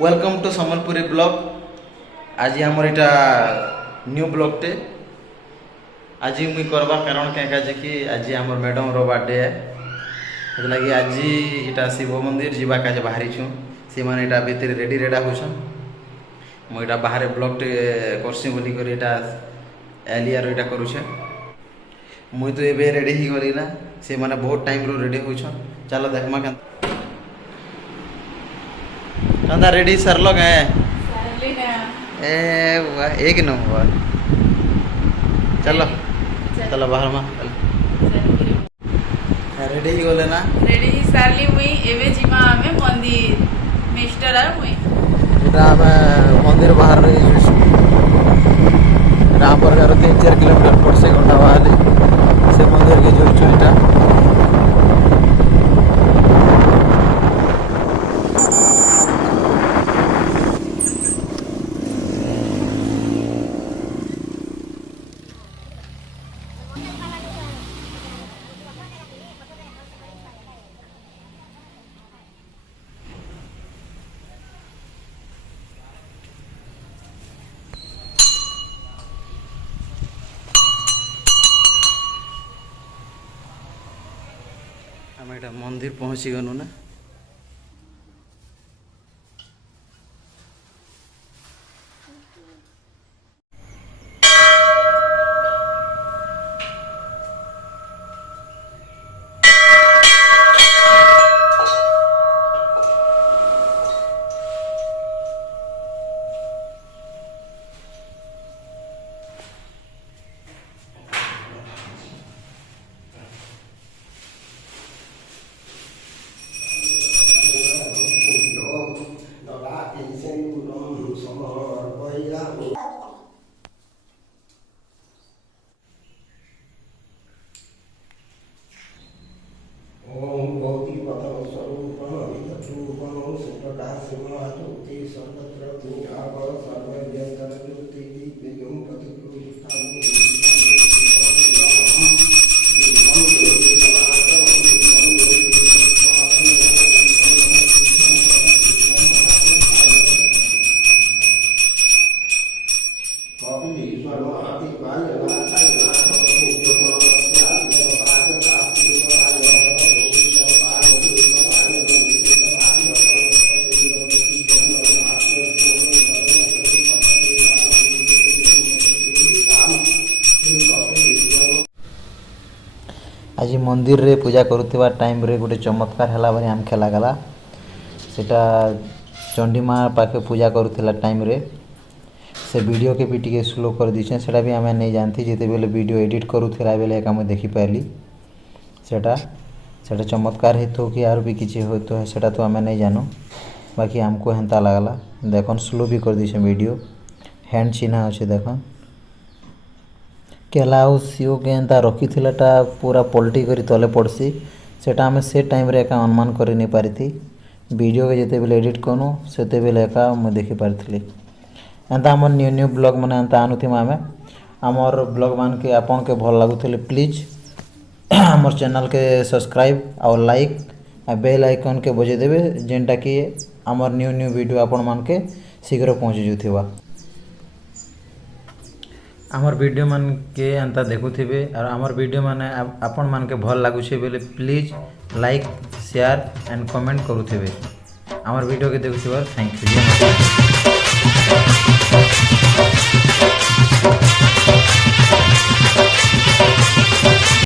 Welcome to Sambalpuri blog. आज आमर इटा न्यू ब्लॉगटे आज मुई करवा कारण क्या कि आज आम मैडम रो बर्थडे है लगे आज इटा शिव मंदिर जीवा का बाहरी छूँ से मैंने इटा भितर रेडी रेडा होछन मुझे बाहर ब्लॉगटे करसी बोली कर इटा एलियर इटा करुछे मुई तो एबे रेडी ही गली ना से माने बहुत टाइम रो रेडी होछन। चलो देखमा कंदा रेडी सरलो गए ए वाह एक नंबर। चलो चलो बाहर में रेडी ही गले ना रेडी ही सारली मुई एबे जिमा हमें मंदिर मिस्टर आ मुई इटा हमें मंदिर बाहर रही राम पर 3-4 किलोमीटर पर से घंटा बाहर से मंदिर के जो इटा आम एटा मंदिर पहुँची गलु ना आज मंदिर रे पूजा करुवा टाइम रे गोटे चमत्कार है भाई आम खेला गला सेटा चंडी माँ पाखे पूजा करुला टाइम रे से वीडियो के भी टी स्लो कर दीछे सेटा भी आम नहीं जानती जिते बेले वीडियो एडिट करुला बेले एक देखी पारि सेटा सेटा चमत्कार हेतु कि आर भी किसी हो तो सेटा तो आम नहीं जानू बाकी आमको हेन्ता लगला देखन स्लो भी कर दीछे वीडियो हैंड चिन्ह अच्छे देखन केला और सीओ के एंता रखी थिलाटा पूरा पलटी करी तले पड़सी सेटा हमें से टाइम रे एका अनुमान करि नहीं पारी थी वीडियो के जेते बेले एडिट कनु सेते बेले एका मैं देखि पारथली एंता हमर न्यू न्यू ब्लॉग माने एंता आनुथि आमे हमर ब्लॉग मान के आपन के भल लागुथले प्लीज हमर चैनल के सब्सक्राइब और लाइक आ बेल आइकन के बजे देबे जेंटा कि हमर न्यू न्यू वीडियो आपन मान के शीघ्र पहुंच जुथिबा आमर वीडियो मान के एंता देखुथिबे और आमर वीडियो माने आपन मान के भल लागुछे बेले please like share and comment करुथिबे आमर वीडियो के देखुथिबार थैंक यू।